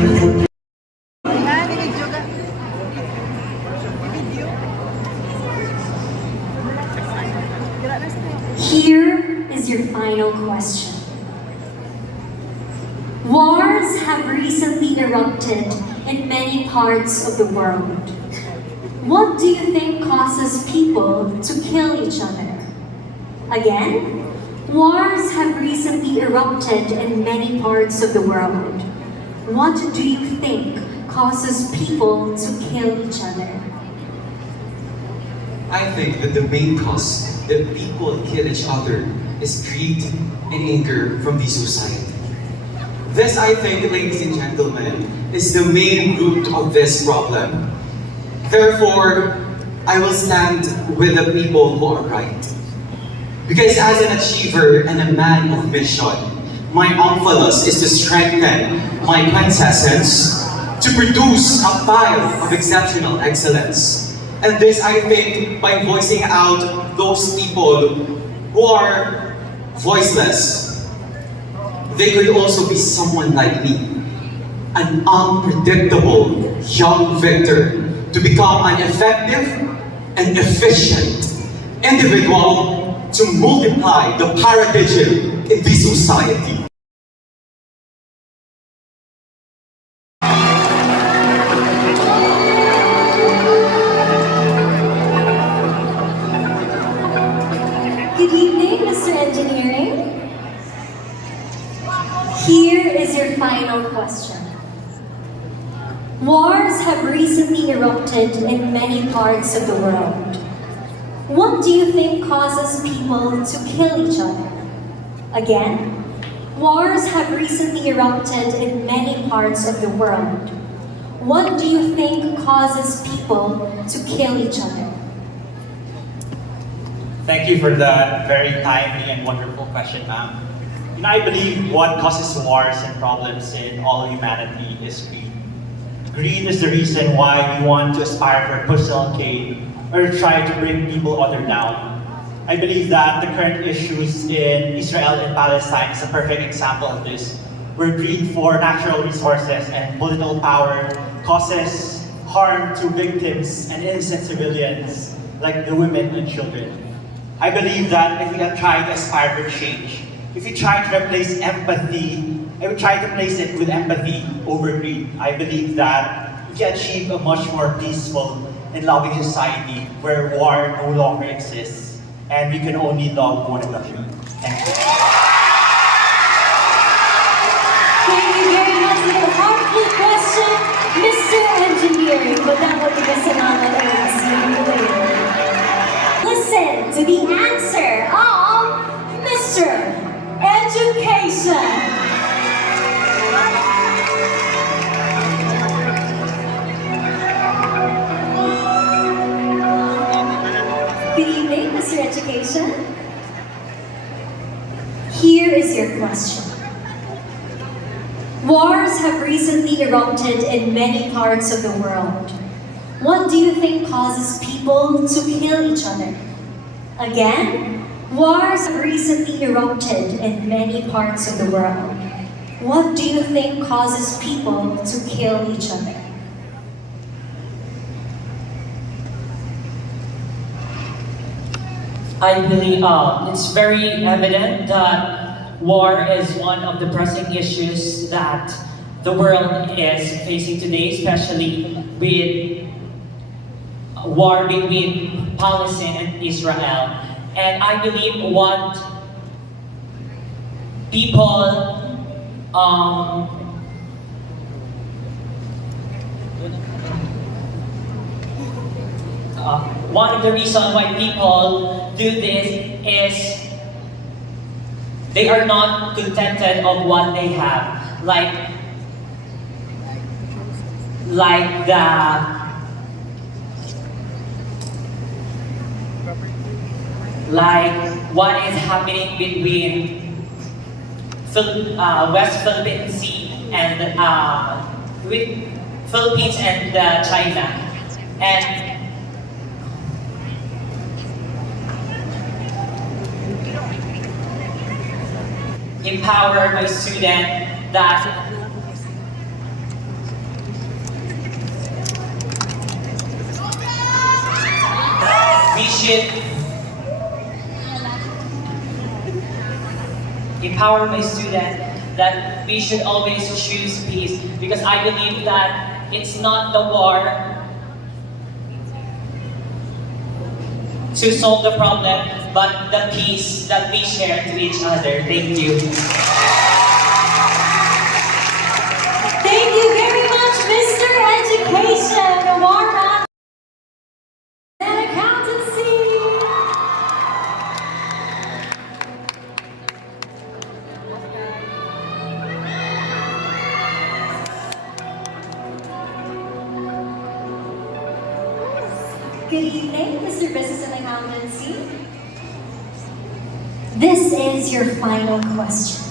Here is your final question. Wars have recently erupted in many parts of the world. What do you think causes people to kill each other? Again, wars have recently erupted in many parts of the world. What do you think causes people to kill each other? I think that the main cause that people kill each other is greed and anger from the society. This, I think, ladies and gentlemen, is the main root of this problem. Therefore, I will stand with the people who are right. Because as an achiever and a man of mission, my omphalos is to strengthen my quintessence to produce a pile of exceptional excellence. And this, I think, by voicing out those people who are voiceless, they could also be someone like me, an unpredictable young victor, to become an effective and efficient individual to multiply the paradigm in this society. Good evening, Mr. Engineering. Here is your final question. Wars have recently erupted in many parts of the world. What do you think causes people to kill each other? Again, wars have recently erupted in many parts of the world. What do you think causes people to kill each other? Thank you for that very timely and wonderful question, ma'am. I believe what causes wars and problems in all humanity is greed. Greed is the reason why we want to aspire for personal gain or try to bring people other down. I believe that the current issues in Israel and Palestine is a perfect example of this, where greed for natural resources and political power causes harm to victims and innocent civilians like the women and children. I believe that if we try to aspire for change, if we try to replace empathy, if we try to place it with empathy over greed, I believe that we can achieve a much more peaceful and loving society where war no longer exists and we can only love one another. Thank you. Thank you very much for the heartful question, Mr. Engineering. Madamot ka sa naman ay simulator. Listen to the answer of Mr. Education. Good evening, Mr. Education. Here is your question. Wars have recently erupted in many parts of the world. What do you think causes people to kill each other? Again, wars have recently erupted in many parts of the world. What do you think causes people to kill each other? I believe it's very evident that war is one of the pressing issues that the world is facing today, especially with war between Palestine and Israel. And I believe what people one of the reasons why people do this is they are not contented of what they have, like what is happening between West Philippine Sea and with Philippines and China, and empower my student that we should empower my student that we should always choose peace, because I believe that it's not the war to solve the problem, but the peace that we share to each other. Thank you. Thank you very much, Mr. Education. A warm round and accountancy. Good evening, Mr. Business and Accountancy. This is your final question.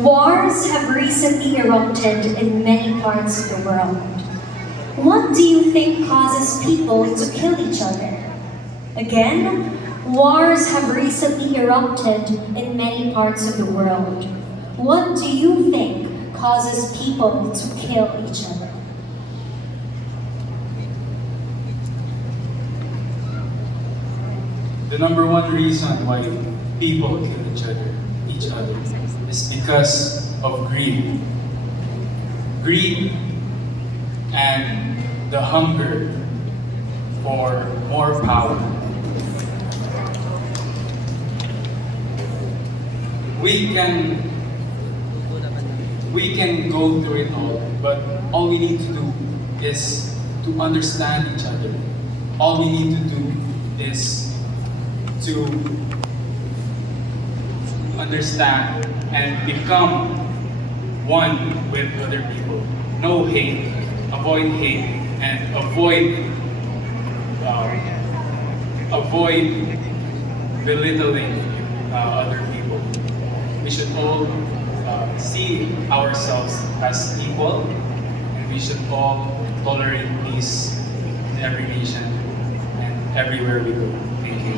Wars have recently erupted in many parts of the world. What do you think causes people to kill each other? Again, wars have recently erupted in many parts of the world. What do you think causes people to kill each other? The number one reason why people kill each other is because of greed. Greed and the hunger for more power. We can go through it all, but all we need to do is to understand each other. All we need to do is to understand and become one with other people. No hate, avoid hate, and avoid belittling other people. We should all see ourselves as equal, and we should all tolerate peace in every nation and everywhere we go. Thank you.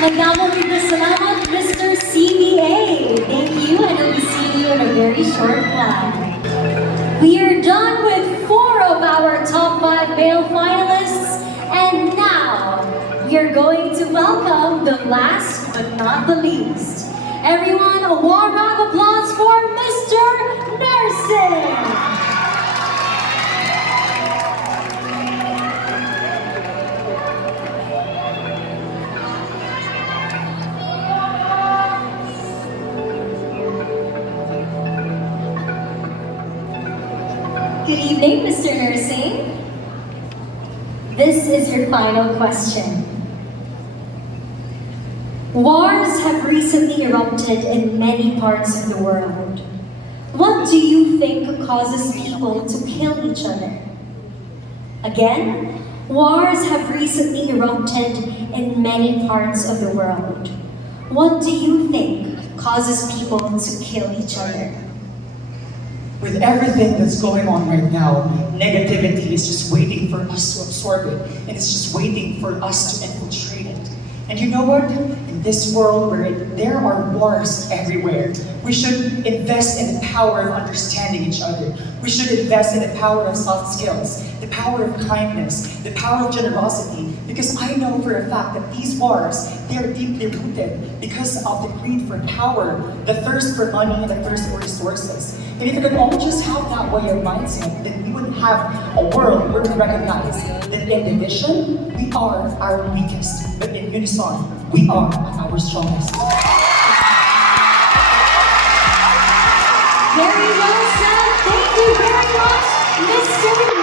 Magdamag salamat, Mr. CBA. Thank you, and we'll be seeing you in a very short while. We are done with 4 of our top 5 male finalists, and now we are going to welcome the last but not the least. Everyone, a warm round of applause for Mr. Nursing. Good evening, Mr. Nursing. This is your final question. Wars have recently erupted in many parts of the world. What do you think causes people to kill each other? Again, wars have recently erupted in many parts of the world. What do you think causes people to kill each other? With everything that's going on right now, negativity is just waiting for us to absorb it, and it's just waiting for us to infiltrate it. And you know what? In this world where there are wars everywhere, we should invest in the power of understanding each other. We should invest in the power of soft skills, the power of kindness, the power of generosity, because I know for a fact that these wars, they are deeply rooted because of the greed for power, the thirst for money, and the thirst for resources. And if we could all just have that way of mindset, then we would have a world where we recognize that in division, we are our weakest, but in unison, we are our strongest. Very well said. Thank you very much, Mr.